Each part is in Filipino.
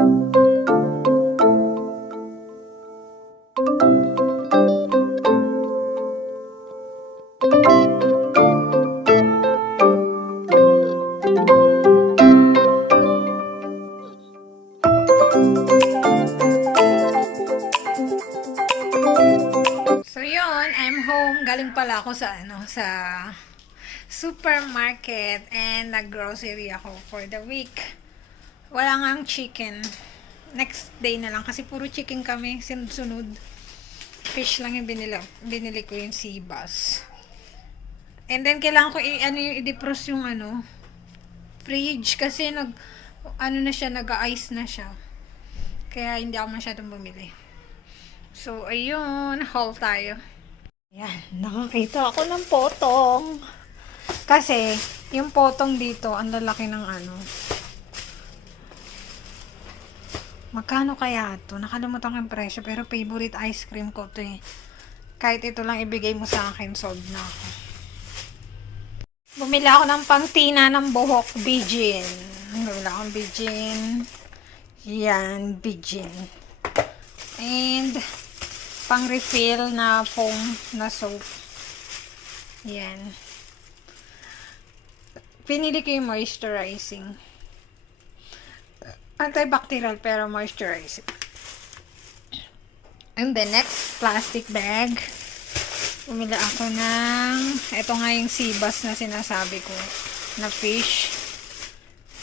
So yun, I'm home. Galing pala ako sa sa supermarket and nag-grocery ako for the week. Wala ngang chicken. Next day na lang kasi puro chicken kami, sunod-sunod. Fish lang yung binili ko yung sea bass. And then kailangan ko i-defrost yung fridge kasi na siya, nag-ice na siya. Kaya hindi ako masyadong bumili. So, ayun, haul tayo. Yan, nakakita ako ng potong. Kasi, yung potong dito, ang lalaki ng magkano kaya ito? Nakalimutan ko yung presyo, pero favorite ice cream ko ito eh. Kahit ito lang ibigay mo sa akin, sold na ako. Bumili ako ng pangtina ng buhok, Bijin. Bumili ako ng Bijin. Yan, Bijin. And, pang refill na foam na soap. Yan. Pinili ko yung moisturizing. Antibacterial pero moisturizing. And the next plastic bag. Bumili ako ng ito nga yung sea bass na sinasabi ko na fish.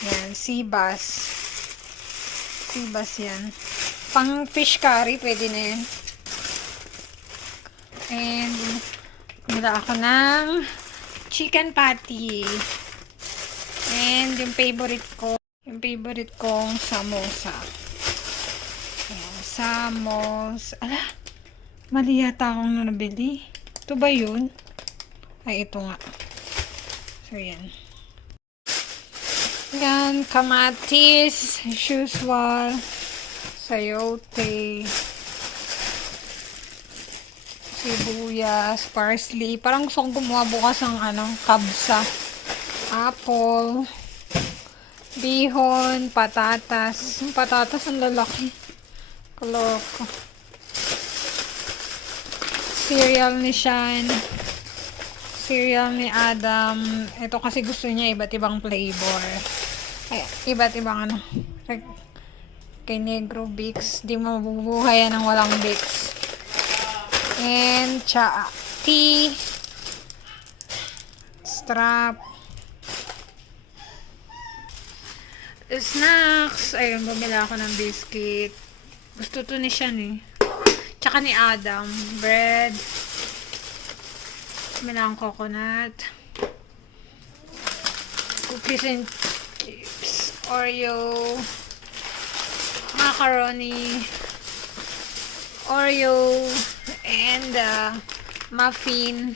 Yan, sea bass. Sea bass yan. Pang fish curry, pwede na yan. And, bumili ako ng chicken patty. And, yung favorite kong samosa. Ayan, samosa. Ala, mali yata akong nabili. Ito ba yun? Ay, ito nga. So, yan. Yan, kamatis, as usual, sayote, sibuyas, parsley. Parang gusto kong gumawa bukas ng KABSA. Apple, bihon, patatas. Yung patatas ang lalaki. Kaloko. Cereal ni Shan. Cereal ni Adam. Ito kasi gusto niya iba't ibang flavor. Ay, iba't ibang like, kay Negro Bix. Di mabubuhay yan ng walang Bix. And tea, strap, snacks. Ayun, bumili ako ng biscuit. Gusto to ni Sian eh. Tsaka ni Adam. Bread. Bumili akong coconut. Cookies and chips. Oreo. Macaroni. Oreo. And muffin.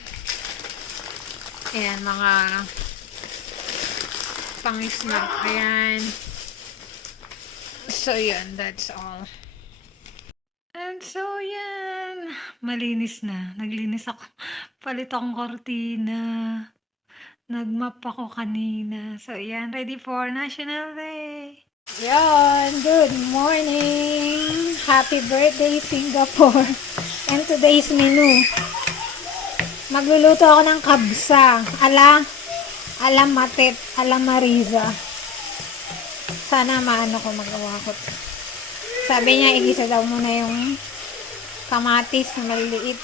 Ayan, mga pang-snack. Ayan. So, yun. That's all. And so, yan. Malinis na. Naglinis ako. Palit akong kortina. Nagmap ako kanina. So, yan. Ready for National Day. Yan. Good morning. Happy birthday, Singapore. And today's menu. Magluluto ako ng KABSA. Ala matet, ala mariza. Sana maano ko magawa ko. Sabi niya, igisa daw muna yung kamatis na maliliit.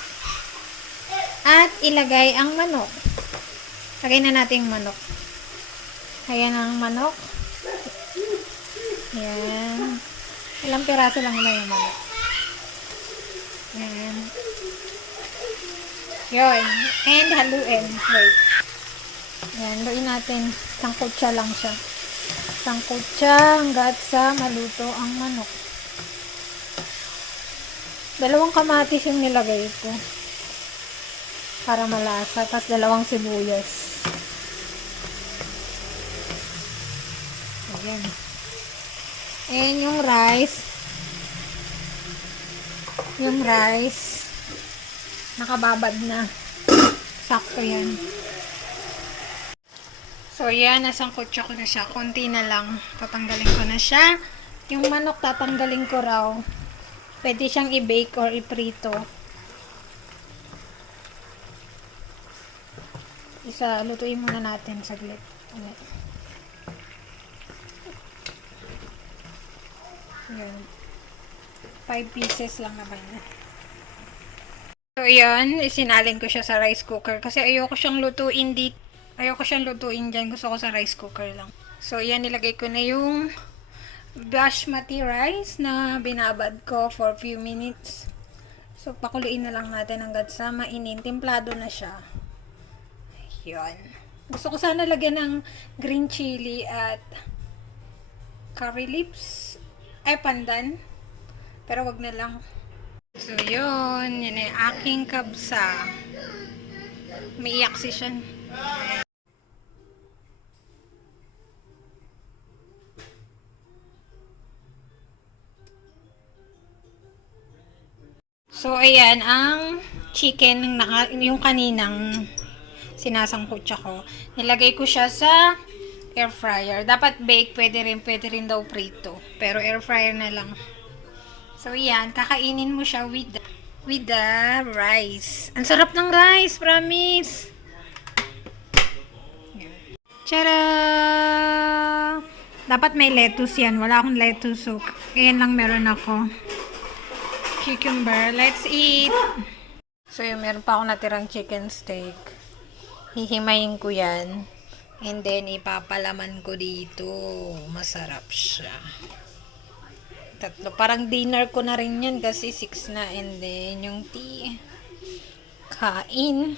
At ilagay ang manok. Lagay na natin yung manok. Ayan ang manok. Ayan. Ilang piraso lang na yung manok. Ayan. Yun. And haluin. Wait. Ayan. Haluin natin. Sangkutsa lang siya. Sangkutsa hanggat sa maluto ang manok. 2 kamatis yung nilagay ko. Para malasa. Tapos 2 sibuyas. Ayan. And yung rice, nakababad na. Sakto yan. So, yan. Nasangkutsa ko na siya. Konti na lang. Tatanggalin ko na siya. Yung manok tatanggalin ko raw. Pwede siyang i-bake or i-prito. Lutuin muna natin saglit. Yan. 5 pieces lang naman. So, yan. Isinalin ko siya sa rice cooker. Kasi ayoko siyang lutuin dito. Ayoko siyang lutuin dyan. Gusto ko sa rice cooker lang. So, yan. Nilagay ko na yung basmati rice na binabad ko for few minutes. So, pakuluin na lang natin hanggang sa mainin. Templado na siya. Yan. Gusto ko sana lagyan ng green chili at curry leaves. Ay, pandan. Pero wag na lang. So, yun. Yan ay aking kabsa. May iyak si Sean. So, ayan. Ang chicken, yung kaninang sinasangkot ko. Nilagay ko siya sa air fryer. Dapat bake. Pwede rin daw prito. Pero air fryer na lang. So, yan. Kakainin mo siya with the rice. Ang sarap ng rice, promise. Tara! Dapat may lettuce yan. Wala akong lettuce. So, ayan lang meron ako. Cucumber. Let's eat! So, yun. Meron pa akong natirang chicken steak. Hihimayin ko yan. And then, ipapalaman ko dito. Masarap siya. 3. Parang dinner ko na rin yan kasi 6 na. And then, yung tea. Kain.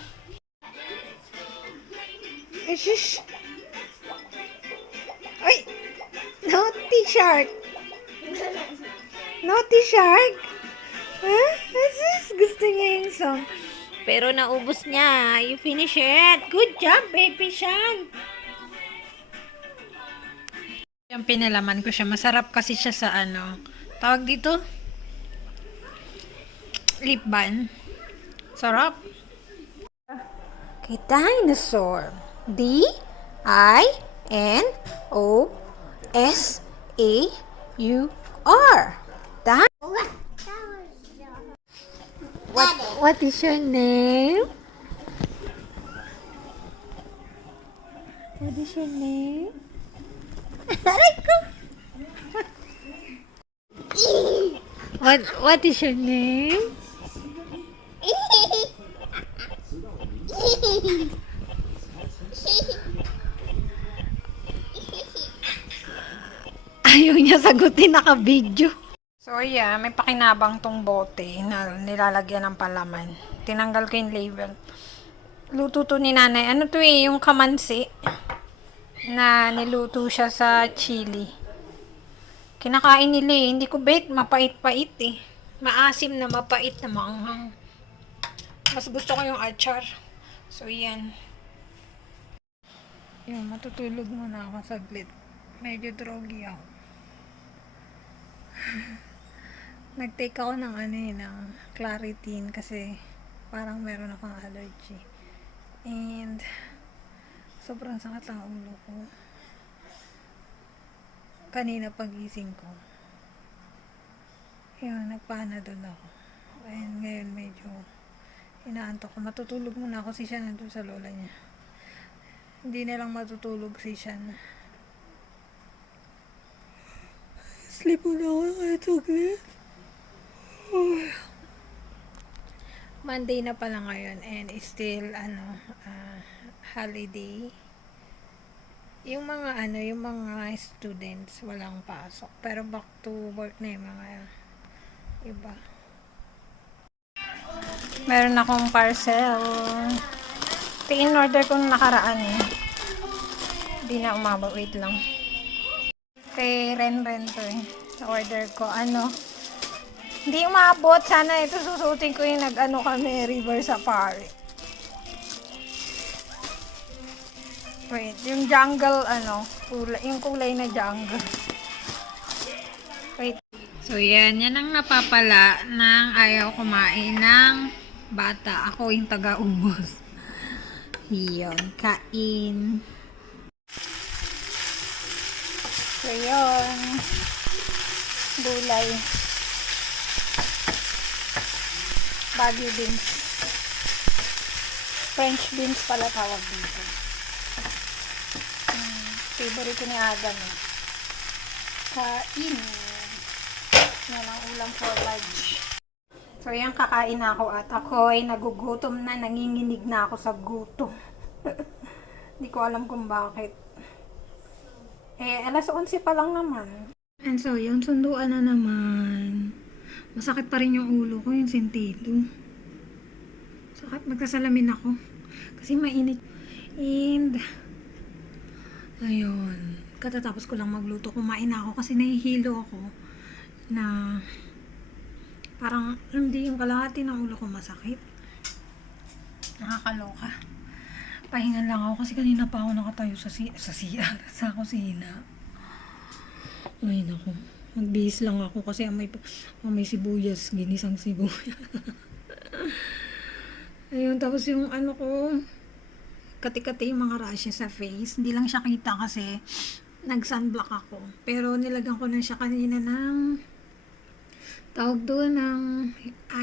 Ay! Naughty shark! Naughty shark! Huh? What's this? Gusto niya yung song. Pero naubos niya. You finish it. Good job, baby Sean. Yung pinalaman ko siya. Masarap kasi siya sa tawag dito? Lip balm. Sarap. Okay, dinosaur. D-I-N-O-S-A-U-R. What is your name? What is your name? What is your name? Ayaw niya sagutin, naka-video. So, yeah, may pakinabang tong bote na nilalagyan ng palaman. Tinanggal ko yung label. Luto to ni nanay. Ano to yung kamansi na niluto siya sa chili. Kinakain nila Hindi ko bet. Mapait-pait Maasim na mapait na maanghang. Mas gusto ko yung achar. So, yan. Yun, matutulog muna ako saglit. Medyo drogy ako. Nag-take ako ng ng Claritin kasi parang meron akong allergy. And sobrang sakit ang ulo ko. Kanina pagising ko. Yun, nagpa-Panadol ako. And ngayon medyo inaantok ko. Matutulog muna ako si Shan nandun sa lola niya. Hindi na lang matutulog si Shan. Sleep muna ako kahit saglit. Monday na pala ngayon and still holiday. Yung mga students walang pasok pero back to work na yung mga iba. Meron akong parcel. In order kong nakaraan hindi na umabot. Wait lang. Kay Ren to order ko hindi umabot. Sana ito susutin ko yung kami river safari. Wait, yung jungle yung kulay na jungle. Wait. So yan ang napapala ng ayaw kumain ng bata. Ako yung taga-ubos. Yun, kain. So yun. gulay. Baguio beans. French beans pala tawag dito. Favorite ni Adam eh. Kain. Yan ang ulam for lunch. So yan, kakain na ako at ako'y nagugutom na, nanginginig na ako sa gutom. Hindi ko alam kung bakit. Alas 11 pa lang naman. And so, yung sunduan na naman. Masakit pa rin yung ulo ko, yung sentido. Sakit, magkasalamin ako. Kasi mainit. And, ayun. Katatapos ko lang magluto. Kumain na ako kasi nahihilo ako. Na, parang, hindi yung kalahati ng ulo ko masakit. Nakakaloka. Pahingan lang ako kasi kanina pa ako nakatayo sa CR, sa kusina. Ay naku, magbihis lang ako kasi may sibuyas, ginisang sibuyas. Ayun, tapos yung ano ko, kati-kati yung mga rashes sa face. Hindi lang siya kita kasi nag-sunblock ako. Pero nilagyan ko na siya kanina ng tawag doon ng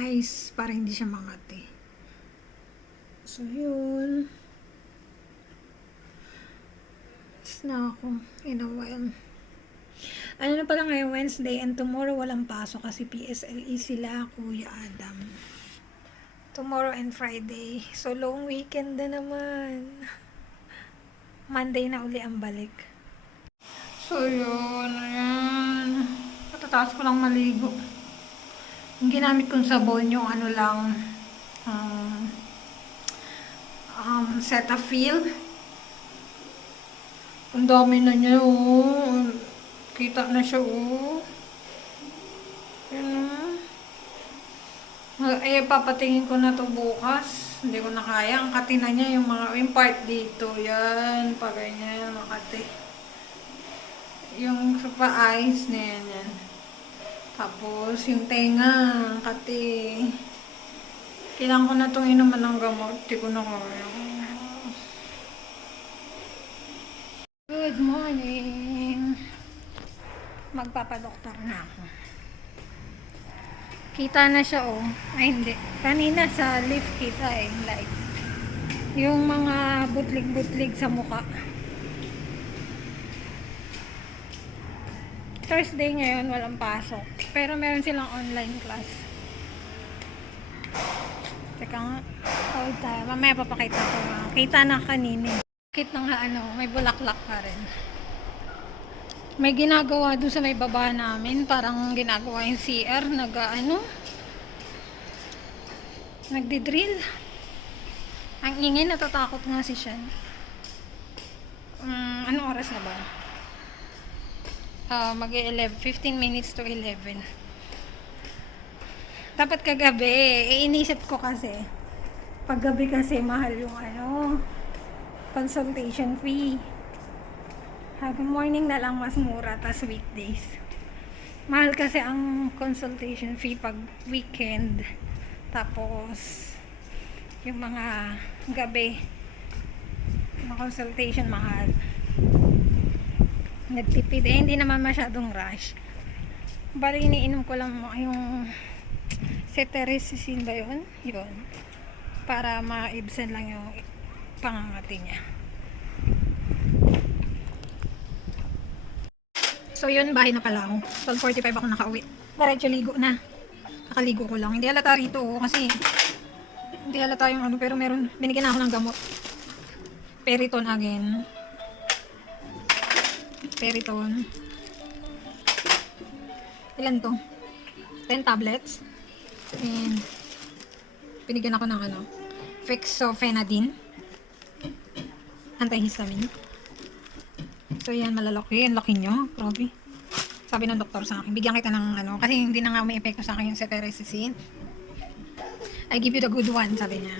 ice para hindi siya mangati. So yun. Na ako in a while. Ano na pala ngayon, Wednesday, and tomorrow walang pasok kasi PSLE sila, Kuya Adam. Tomorrow and Friday. So long weekend na naman. Monday na uli ang balik. So yun, ayan. Patataas ko lang maligo. Yung ginamit kong sabon, yung ano lang, Cetaphil. Ang dami na niya, oh. Kita na siya, oh. Yan, papatingin ko na to bukas. Hindi ko na kaya. Ang kati na niya, yung part dito. Yan, pa ganyan, makati. Yung sa pa-eyes na yan. Tapos, yung tenga, ang kati. Kailangan ko na itong inuman ng gamot. Hindi ko na kaya. Good morning. Magpapadoktor na ako. Kita na siya, oh. Ay, hindi. Kanina sa liFe kita eh, live. Yung mga butlig-butlig sa mukha. Thursday ngayon, walang pasok. Pero meron silang online class. Teka nga. Hold tayo. Mamaya papakita ko nga. Kita na kanina. May bulaklak pa rin. May ginagawa doon sa may baba namin, parang ginagawa yung CR, nagdi-drill. Ang ingay, natatakot nga si Shan. Anong oras na ba? Mag-11, 15 minutes to 11. Dapat kagabi, inisip ko kasi, paggabi kasi mahal yung consultation fee. Hanggang morning na lang mas mura, tas weekdays. Mahal kasi ang consultation fee pag weekend. Tapos, yung mga gabi, mga consultation mahal. Nagtipid. Hindi naman masyadong rush. Bali, iniinom ko lang yung cetirizine ba yun? Yun. Para maibsan lang yung pangangati niya. So yun, bahay na pala ako. 12:45 ako nakauwi. Diretso ligo na. Kakaligo ko lang. Hindi halata rito, kasi hindi halata yung pero meron, binigyan na ako ng gamot. Periton again. Periton. Ilan to? 10 tablets. And binigyan ako ng fexofenadine. Antihistamine. So yan, malalaki. Ang laki nyo. Grabe. Sabi ng doktor sa akin, bigyan kita ng kasi hindi na nga may epekto sa akin yung cetirizine. I give you the good one, sabi niya.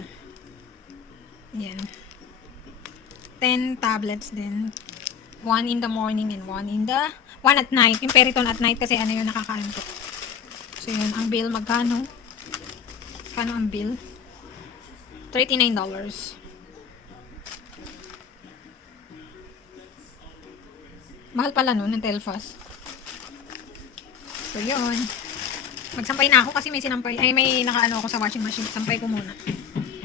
Yan. 10 tablets din. 1 in the morning and 1 at night. Yung periton at night kasi yung nakakaantok. So yun, ang bill magkano? Kano ang bill? $39. Mahal pala nun, ng Telfast. So, yun. Magsampay na ako kasi may sinampay. Ay, may nakaano ako sa washing machine. Sampay ko muna.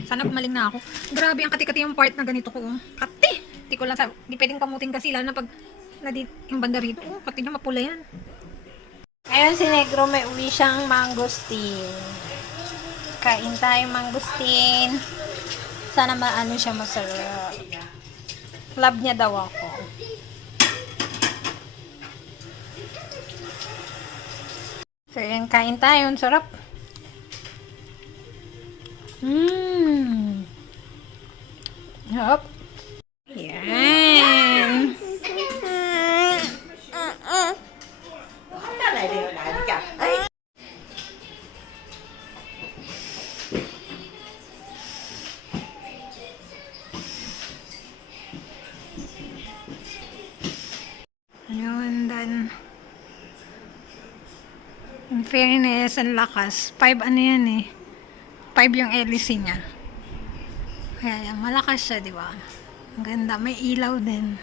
Sana gumaling na ako. Grabe, ang kati-kati yung part na ganito ko. Kati! Hindi ko lang sabi. Hindi pwedeng kamutin kasi lalo na pag yung banda rito. Kati na mapula yan. Ayun si Negro, may uwi siyang mangosteen. Kain tayo mangosteen. Sana maano siya masarap. Love niya daw ako. So yun, kain tayo. Ang sarap. Hop. Yan. Ayun, then in fairness, ang lakas. 5 ano yan eh. 5 yung LC niya. Kaya yan, malakas siya, di ba? Ang ganda, may ilaw din.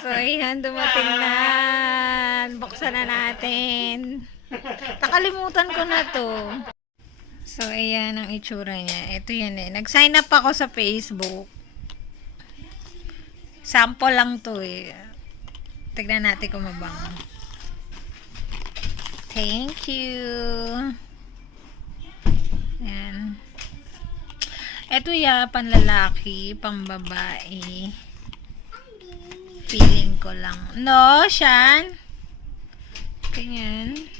So, ayan, dumating na. Buksan na natin. Nakalimutan ko na to. So, ayan ang itsura niya. Ito yan eh. Nag-sign up ako sa Facebook. Sample lang to eh. Tignan natin kung mabango. Thank you. Ayan. Ito ya, panlalaki, pambabae. Feeling ko lang. No, Shan? Ganyan.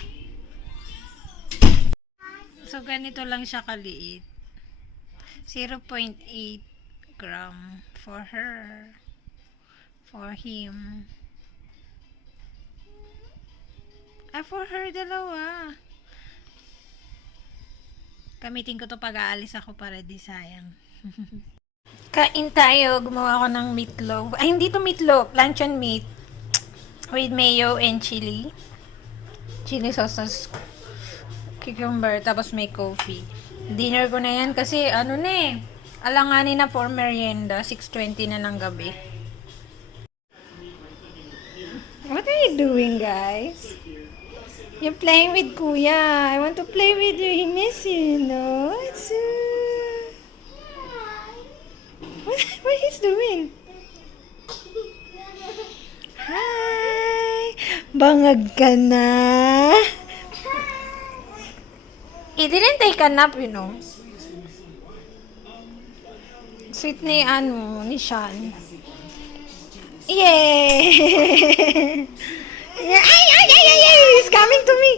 So, ganito lang siya kaliit. 0.8 gram for her. For him. For her, dalawa. Gamitin ko to pag aalis ako para di sayang. Kain tayo. Gumawa ko ng meatloaf. Ay, hindi to meatloaf. Luncheon meat. With mayo and chili. Chili sauce. Cucumber. Tapos may coffee. Dinner ko na yan kasi ano na eh. Alanganin na for merienda. 6:20 na ng gabi. What are you doing, guys? You're playing with Kuya. I want to play with you. He miss you, no? It's what he's doing? Hi! Bangag ka na? He didn't take a nap, you know. Sweet ni ni Sean. Yay! Yeah, ay! He's coming to me.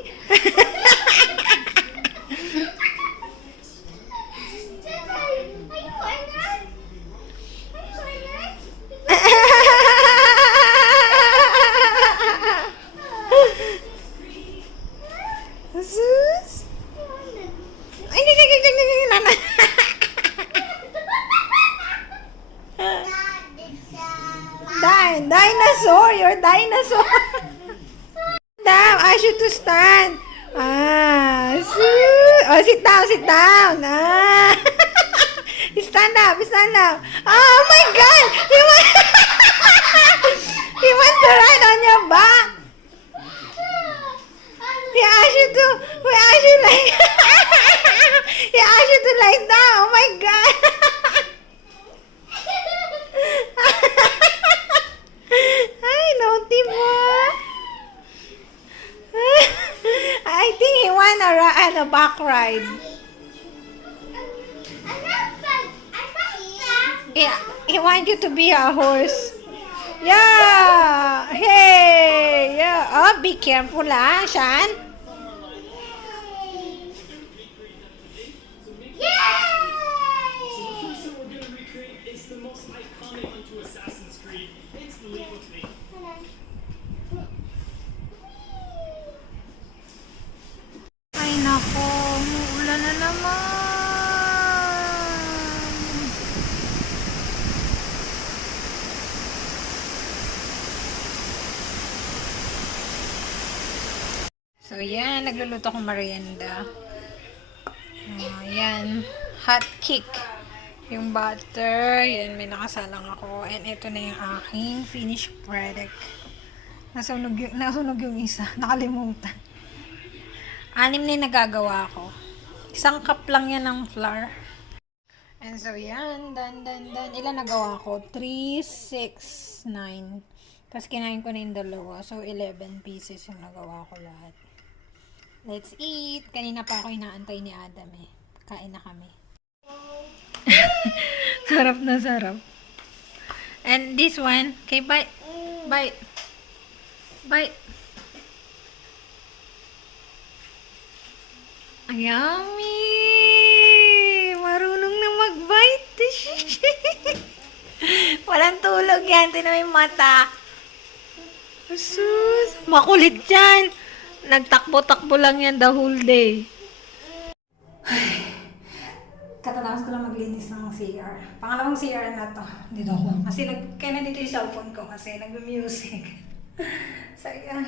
Sus? Ay, dinosaur! You're a dinosaur! Down! I should to stand! Sit down! Stand up! Oh my God! He wants to ride on your back! He asked you to lie down! Oh my God! Ay, naughty boy! I think he want a back ride. Yeah, he want you to be a horse. Yeah! Hey! Yeah! Oh, be careful, Shan. Ay, nako. Umuulan na naman. So, yan. Nagluluto akong merienda. Yan. Hot cake. Yung butter. Yan, may nakasalang ako. And ito na yung aking finished product. Nasunog yung isa. Nakalimutan. 6 na yung nagagawa ko. 1 cup lang yan ng flour. And so, yan. Done. Ilan nagawa ko? 3, 6, 9. Tapos kinain ko na yung 2. So, 11 pieces yung nagawa ko lahat. Let's eat. Kanina pa ako inaantay ni Adam eh. Kain na kami. Sarap na sarap. And this one, okay, bite. Bite. Bite. Yummy! Marunong na mag-bite. Walang tulog yan. Tinan mo yung mata. Sus, makulit yan. Nagtakbo-takbo lang yan the whole day. Katatapos ko lang maglinis ng CR. Pangalawang CR na to. Dito ako. Kasi kaya nandito yung cellphone ko kasi nagme-music. So, yan.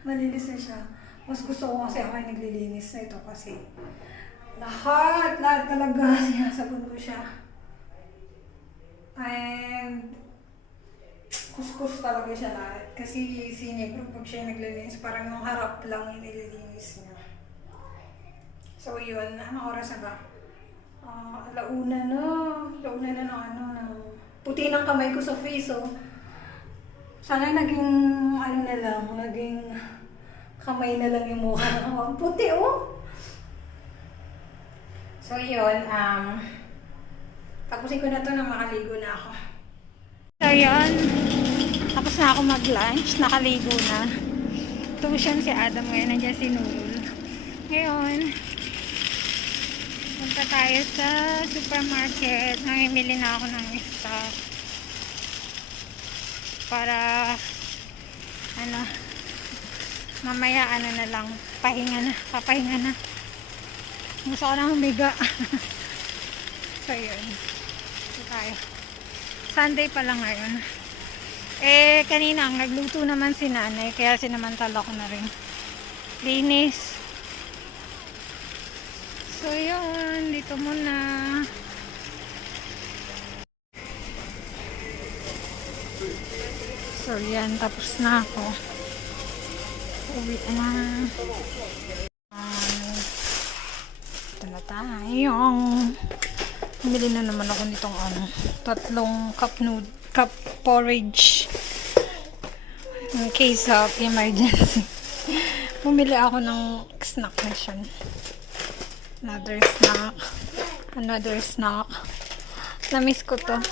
Malinis na siya. Mas gusto ko kasi ako ay naglilinis na ito kasi lahat talaga sinasagot ko siya. And kuskus talaga siya lahat. Kasi sinigro pag siya naglilinis, parang yung harap lang yung nililinis niya. So, yun. Anong oras na ba? Launa na ng puti ng kamay ko sa face, oh. Sana naging, naging kamay na lang yung mukha ko. Ang puti, oh. So, yun, tapusin ko na to na makaligo na ako. So, yun. Tapos na ako mag-lunch. Nakaligo na. Tuition si Adam ngayon. Nandiyan si Nurul. Ngayon, punta tayo sa supermarket. Namimili na ako ng stock. Para, mamaya na lang. Papahinga na. Gusto ko na humiga. So, yun. Ito tayo. Sunday pa lang ngayon. Kanina ang nagluto naman si nanay. Kaya sinamantala ko na rin. Linis. So, yun. Dito muna. So, yan. Tapos na ako. Uwi na. Ito na tayo. Bumili na naman ako nitong 3 cup porridge. In case of emergency. Bumili ako ng snack na siya. Another snack. Namiss ko to.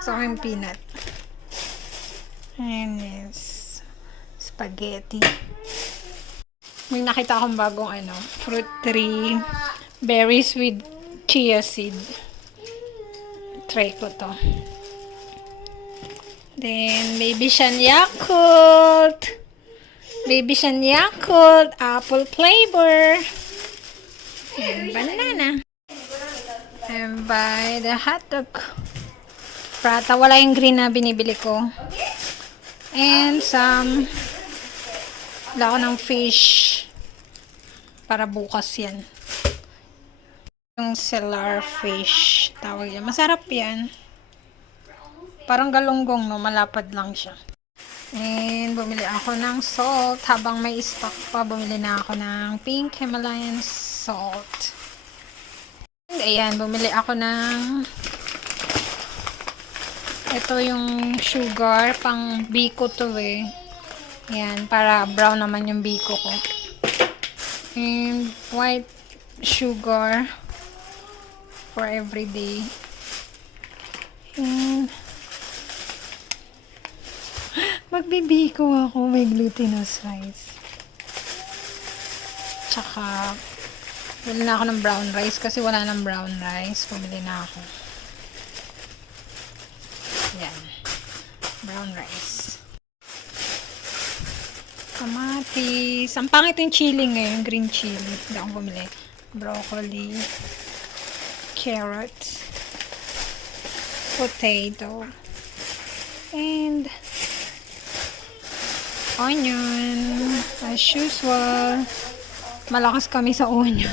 So, yung peanut. And yes. Spaghetti. May nakita akong bagong fruit tree. Berries with chia seed. Try ko to. Then, Baby Shan Yakult. Baby Shan Yakult. Apple flavor. And banana. And buy the hotdog. Prata. Wala yung green na binibili ko. And some. Wala ko ng fish. Para bukas yan. Yung cellar fish. Tawag yan. Masarap yan. Parang galunggong, no? Malapad lang siya. And bumili ako ng salt. Habang may stock pa, bumili na ako ng pink Himalayan salt. And ayan, bumili ako ng ito yung sugar. Pang biko to eh. Ayan, para brown naman yung biko ko. And white sugar for everyday. And magbibiko ako. May glutinous rice. Tsaka bili na ako ng brown rice kasi wala ng brown rice. Pumili na ako. Yan. Brown rice. Kamatis. Ang pangit yung chili ngayon. Green chili. Hindi akong bumili. Broccoli. Carrots. Potato. And onion. As usual. Malakas kami sa onion.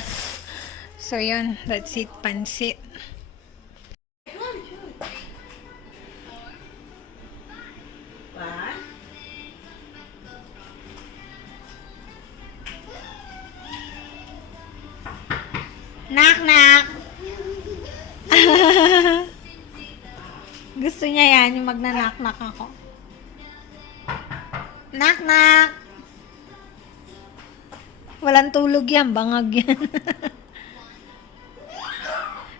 So, yun. That's it. Pansit. Knock-knock! Gusto niya yan, yung magna-knock-knock ako. Knock-knock! Walang tulog yan, bangag yan.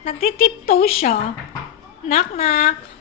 Nagtitiptoe siya. Knock-knock!